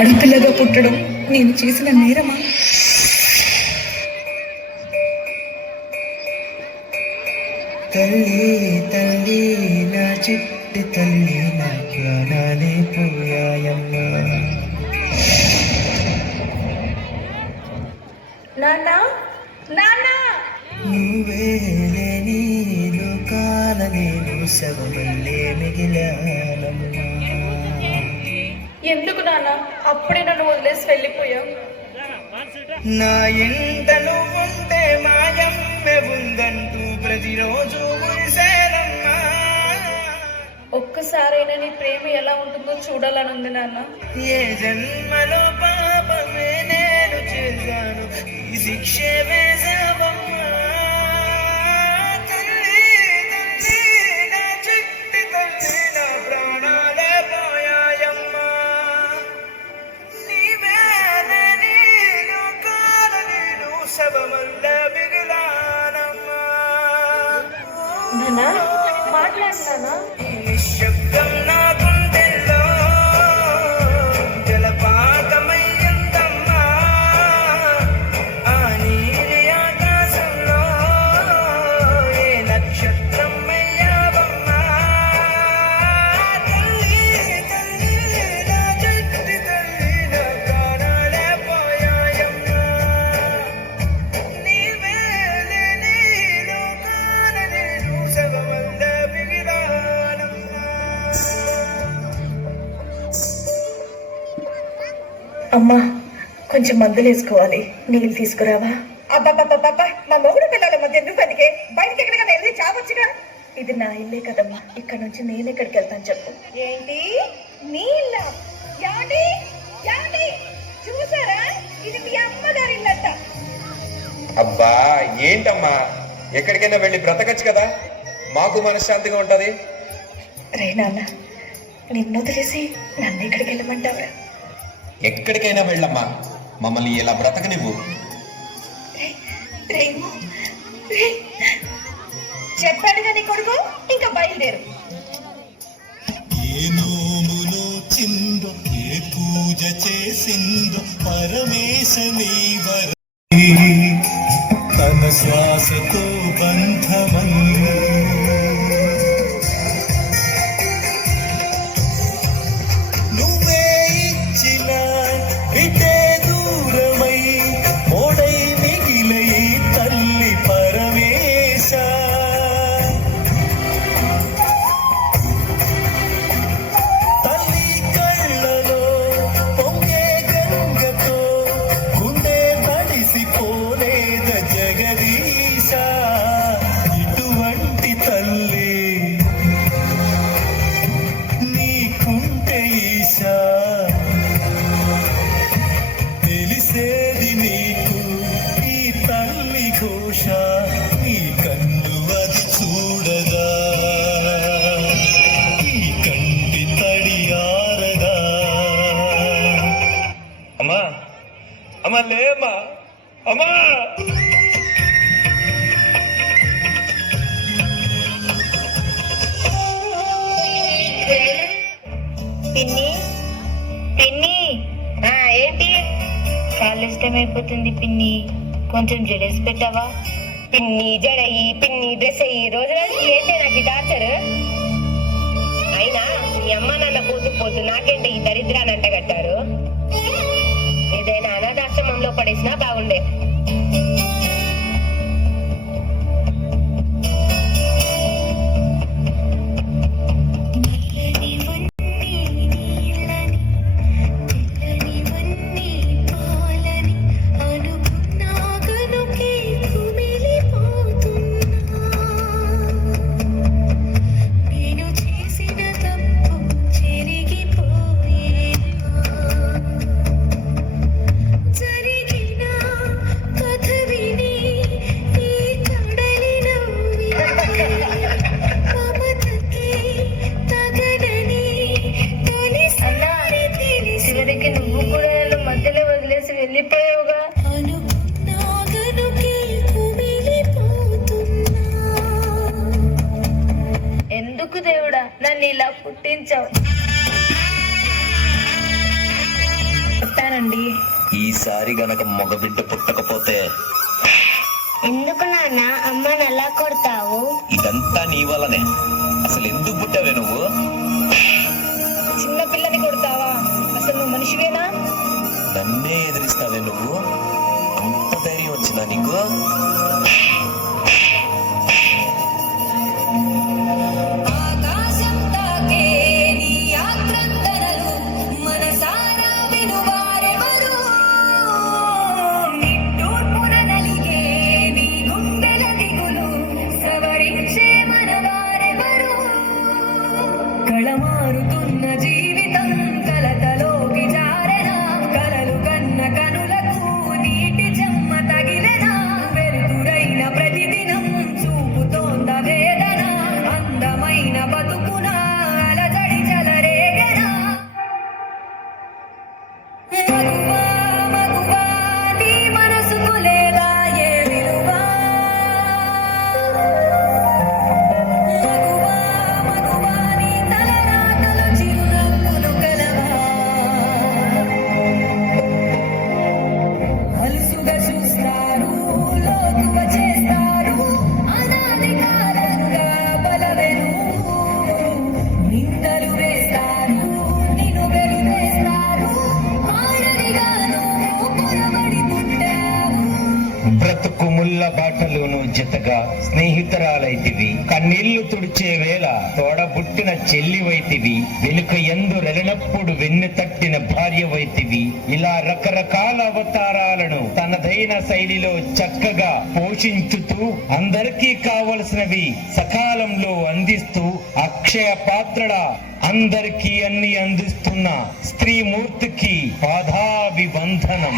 ఆడపిల్లగా పుట్టడం నేను చేసిన నేరమా? తల్లి తల్లి నా చిట్టి తల్లి నా ప్రాణాలే పోయాయమ్మా. నాన్నా నాన్నా, నువ్వే లేని లోకాల నేను శవమల్లే మిగిలానమ్మా. ఎందుకు నాన్న అప్పుడే నన్ను వదిలేసి వెళ్ళిపోయావు? నా ఎంతలో ఉంటే మాయమ్మె ఉందంటూ ప్రతిరోజు మురిసేనమ్మా. ఒక్కసారైనా నీ ప్రేమ ఎలా ఉంటుందో చూడాలని ఉంది నాన్న. ఏ జన్మలో పాపమే నేను చేశాను, ఈ శిక్షే వేశావమ్మా. తల్లి తల్లి నా చిట్టి తల్లి నా ప్రాణాలే పోయాయమ్మా. నీవేనే నీ లోకాల నేను శవమల్ల మిగిలానమ్మా. నాన్న మాట్లాడుతున్నానా? నిశ్శబ్దం నా గుండెల్లో జలపాతమయ్యిందమ్మా. ఆ నీలి ఆకాశంలో ఏ నక్షత్రం అయ్యావమ్మా. తల్లి తల్లి నా చిట్టి తల్లి నా ప్రాణాలే పోయాయమ్మా. నీవే లేని లోకాన నేను శవమల్ల మిగిలానమ్మా. అమ్మా కొంచెం మందులు వేసుకోవాలి, నీళ్ళు తీసుకురావా? అబ్బాబ్బాబ్బా, మా మొగుడు పిల్లల మధ్య ఎందుకు బతికే? బయటికి ఎక్కడికైనా వెళ్ళి చావచ్చుగా. ఇది నా ఇల్లే కదమ్మా, ఇక్కడ నుంచి నేను ఎక్కడికి వెళ్తాను చెప్పు. ఏంటి నీ ఇల్లా? యాండి యాండి, చూసారా ఇది మీ అమ్మగారి ఇల్లట. అబ్బా ఏంటమ్మా, ఎక్కడికైనా వెళ్ళి బ్రతకచ్చు కదా, మాకు మనశ్శాంతిగా ఉంటది. రే నాన్న, నిన్ను వదిలేసి నన్ను ఎక్కడికి వెళ్ళమంటావా? ఎక్కడికైనా వెళ్ళమ్మా, మమ్మల్ని ఇలా బ్రతకనివ్వు. చెప్పాడుగా నీ కొడుకు, ఇంకా బయలుదేరు. ఏ నోములో చిందో ఏ పూజ చేసిందో పరమేశని వరది తన శ్వాసతో బంధమయ్యో. నువ్వే ఇచ్చిన ఇటే దూరమై మోడై మిగిలై తల్లి పరమేశ. తల్లి కళ్ళలో పొంగే గంగతో గుండె తడిసిపోలేద జగదీశ. ఇటువంటి తల్లి నీకుంటే ఈశా, తెలిసేది నీకు ఈ తల్లి ఘోష. ఈ కన్ను అది చూడగా, ఈ కంటి తడి ఆరగా. అమ్మా అమ్మా లేమ్మా, అమ్మా. పిన్ని పిన్ని, ఏంటి? కాళ్ళు ఇష్టమైపోతుంది పిన్ని, కొంచెం జడేసి పెట్టావా? పిన్ని జడయి, పిన్ని డ్రెస్ అయ్యి, రోజు రోజుకి ఏంటి నాకు టార్చర్? అయినా మీ అమ్మ నాన్న పోతూ పోతూ నాకేంటి ఈ దరిద్రాన్ని అంటగట్టారు? ఏదైనా అనాథాశ్రమంలో పడేసినా బాగుండే. నేను చేసిన తప్పు చెరిగిపోయేనా. పుట్టానండి. ఈసారి గనక మగబిడ్డ పుట్టకపోతే ఎందుకు నాన్న అమ్మని అలా కొడతావు? ఇదంతా నీ వల్లనే. అసలు ఎందుకు పుట్టావే నువ్వు? చిన్న పిల్లని కొడతావా? అసలు నువ్వు మనిషివేనా? నన్నే ఎదిరిస్తావే నువ్వు? అంత ధైర్యం వచ్చినా నీకు? ఆకాశం తాకే నీ ఆక్రందనలు మనసారా వినువారెవరు? నిట్టూర్పున నలిగే నీ గుండెల దిగులు సవరించే మనవారెవరు? కళమారుతున్న జీవితం కలతలోకి జారెనా? కలలు కన్న కనులకు నీటి చెమ్మ తగిలెనా? వెలుతురైన ప్రతిదినం చూపుతోంద వేదన అందమైన బతుకున అలజడి చెలరేగెనా? మగువా మగువా నీ మనసుకు లేదా ఏ విలువ? మగువా మగువా నీ తలరాతలో చిరునవ్వులు కలవా? అలుసుగా చూస్తారు, లోకువ చేస్తారు, అనాది కాలంగా బలవెను నిందలు వేస్తారు, నిన్ను వెలివేస్తారు, ఆడదిగాను పొరబడి పుట్టావు. బ్రతుకు ముళ్ళ బాటలోను జతగా స్నేహితురాలైతివి, కన్నీళ్లు తుడిచే వేళ తోడబుట్టిన చెల్లివైతివి, వెనుక ఎందు రెలనప్పుడు వెన్ను తట్టిన భార్యవైతివి. ఇలా రకరకాల అవతారాలను తనదైన శైలిలో చక్కగా పోషించుతూ అందరికీ కావలసినవి సకాలంలో అందిస్తూ అక్షయ పాత్రలా అందరికీ అన్ని అందిస్తున్న స్త్రీమూర్తికి పాదాభివందనం.